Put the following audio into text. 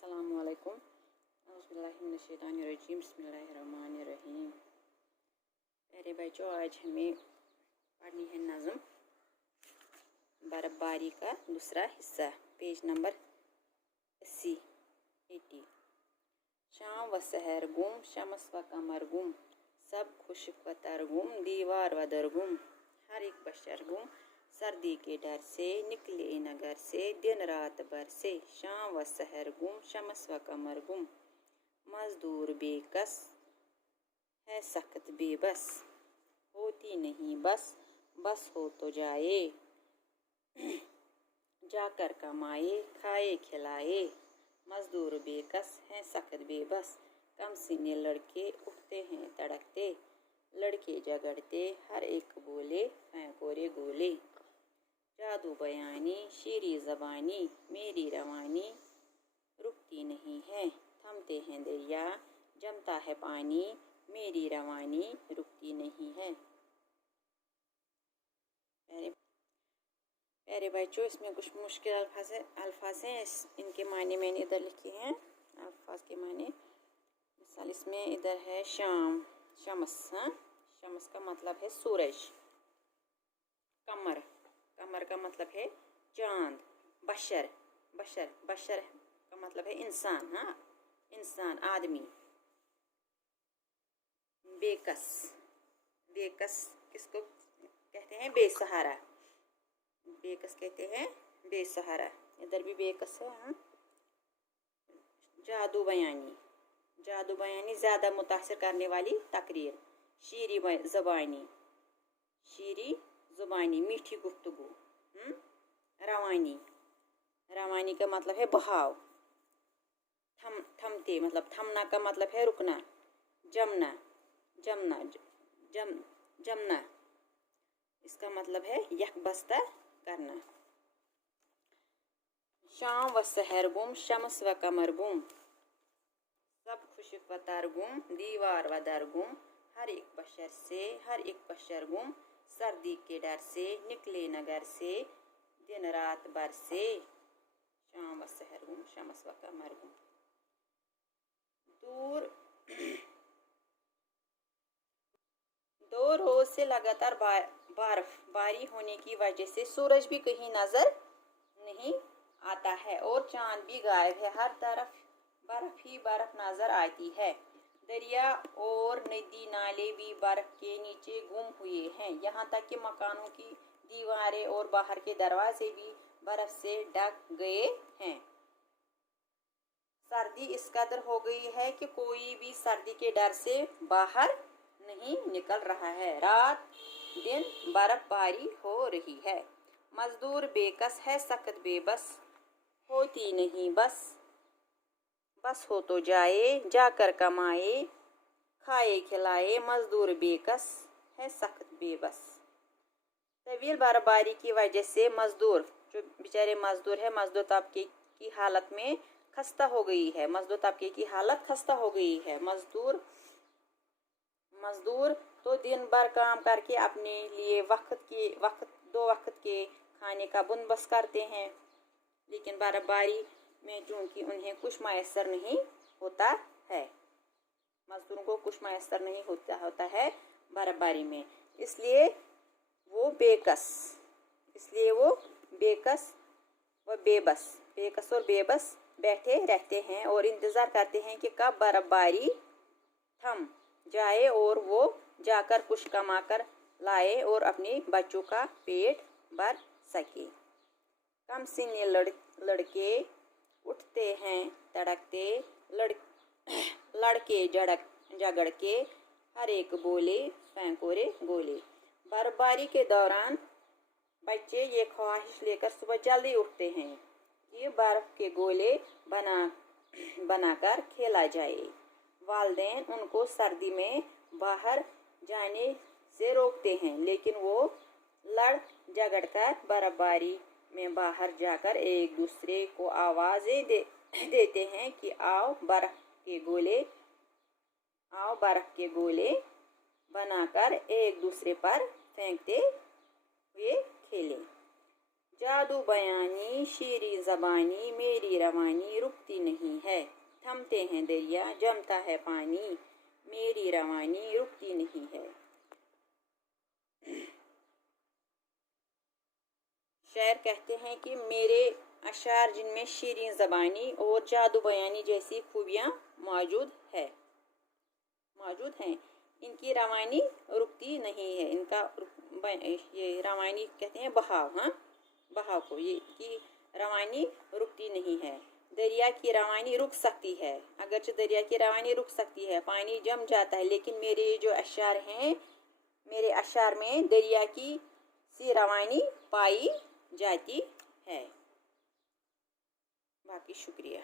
अस्सलामु अलैकुम। औज़ुबिल्लाहि मिनश्शैतानिर्रजीम। बिस्मिल्लाहिर्रहमानिर्रहीम। प्यारे बच्चों, आज हमें पढ़नी है नज़्म बर्फ़बारी का दूसरा हिस्सा, पेज नंबर 80। शाम व सहर गुम, शम्स व कमर गुम, सब खुश व तर गुम, दीवार व दर गुम, हर एक बशर गुम, सर्दी के डर से निकले न घर से, दिन रात भर से। शाम व सहर गुम, शम्स व कमर गुम, मजदूर बेकस है सख्त बेबस, होती नहीं बस, बस हो तो जाए, जाकर कमाए खाए खिलाए। मजदूर बेकस हैं सख्त बेबस, कम सीने लड़के उठते हैं तड़कते, लड़के झगड़ते हर एक बोले फैंकोरे गोले। जादू बयानी शीरी ज़बानी मेरी रवानी, रुकती नहीं है थमते हैं दरिया, जमता है पानी मेरी रवानी रुकती नहीं है। प्यारे बच्चों, इसमें कुछ मुश्किल अल्फाज हैं, इनके माने मैंने इधर लिखे हैं, अल्फाज के माने। मिसाल इसमें इधर है शाम, शम्स, शम्स का मतलब है सूरज। कमर, कमर का मतलब है चांद। बशर, बशर, बशर का मतलब है इंसान, इंसान, आदमी। बेकस, बेकस किसको कहते हैं? बेसहारा, बेकस कहते हैं बेसहारा। इधर भी बेकस है। जादू बयानी, जादू बयानी ज़्यादा मुतासिर करने वाली तकरीर। शीरी ज़बानी, शीरी ज़ुबानी मीठी गुफ्तगू। रवानी, रवानी का मतलब है बहाव। थमते मतलब थमना का मतलब है रुकना। जमना, जमना, जमना इसका मतलब है यकबस्ता करना। शाम व सहर गुम, शम्स व कमर गुम, सब खुश व तर गुम, दीवार व दर गुम, हर एक बशर से हर एक बशर गुम, सर्दी के डर से निकले न घर से, दिन रात भर से। शाम व सहर गुम, शम्स व कमर गुम। दो रोज से लगातार बर्फबारी होने की वजह से सूरज भी कहीं नजर नहीं आता है और चांद भी गायब है। हर तरफ बर्फ ही बर्फ नजर आती है। दरिया और नदी नाले भी बर्फ के नीचे गुम हुए हैं। यहाँ तक कि मकानों की दीवारें और बाहर के दरवाजे भी बर्फ से ढक गए हैं। सर्दी इस कदर हो गई है कि कोई भी सर्दी के डर से बाहर नहीं निकल रहा है। रात दिन बर्फबारी हो रही है। मजदूर बेकस है सख्त बेबस, होती नहीं बस, बस हो तो जाए जाकर कमाए खाए खिलाए। मजदूर बेकस है सख्त बेबस। तवील बर्फबारी की वजह से मजदूर, जो बेचारे मजदूर है, मजदूर तबके की हालत में खस्ता हो गई है। मजदूर तबके की हालत खस्ता हो गई है। मजदूर तो दिन भर काम करके अपने लिए दो वक्त के खाने का बंदोबस्त करते हैं, लेकिन बर्फबारी में चूंकि उन्हें कुछ मैसर नहीं होता है, मजदूरों को कुछ मैसर नहीं होता है बर्फबारी में, इसलिए वो बेकस व बेबस बैठे रहते हैं और इंतज़ार करते हैं कि कब बर्फबारी थम जाए और वो जाकर कुछ कमा कर लाए और अपने बच्चों का पेट भर सके। कम सीने लड़के उठते हैं तड़कते, लड़के झगड़ के हर एक बोले फैंकोरे गोले। बर्फबारी के दौरान बच्चे ये ख्वाहिश लेकर सुबह जल्दी उठते हैं कि बर्फ के गोले बनाकर खेला जाए। वालिदैन उनको सर्दी में बाहर जाने से रोकते हैं, लेकिन वो लड़ झगड़ कर बर्फबारी में बाहर जाकर एक दूसरे को आवाज़ें देते हैं कि आओ बर्फ के गोले बनाकर एक दूसरे पर फेंकते हुए खेलें। जादू बयानी शीरी ज़बानी मेरी रवानी रुकती नहीं है, थमते हैं दरिया जमता है पानी मेरी रवानी रुकती नहीं है। शायर कहते हैं कि मेरे अशार जिनमें शीरीं ज़बानी और जादू बयानी जैसी खूबियाँ मौजूद हैं, इनकी रवानी रुकती नहीं है। इनका ये रवानी कहते हैं बहाव, हाँ, बहाव को, ये की रवानी रुकती नहीं है। दरिया की रवानी रुक सकती है, अगरचे दरिया की रवानी रुक सकती है, पानी जम जाता है, लेकिन मेरे जो अशार हैं, मेरे अशार में दरिया की सी रवानी पाई जाती है। बाकी शुक्रिया।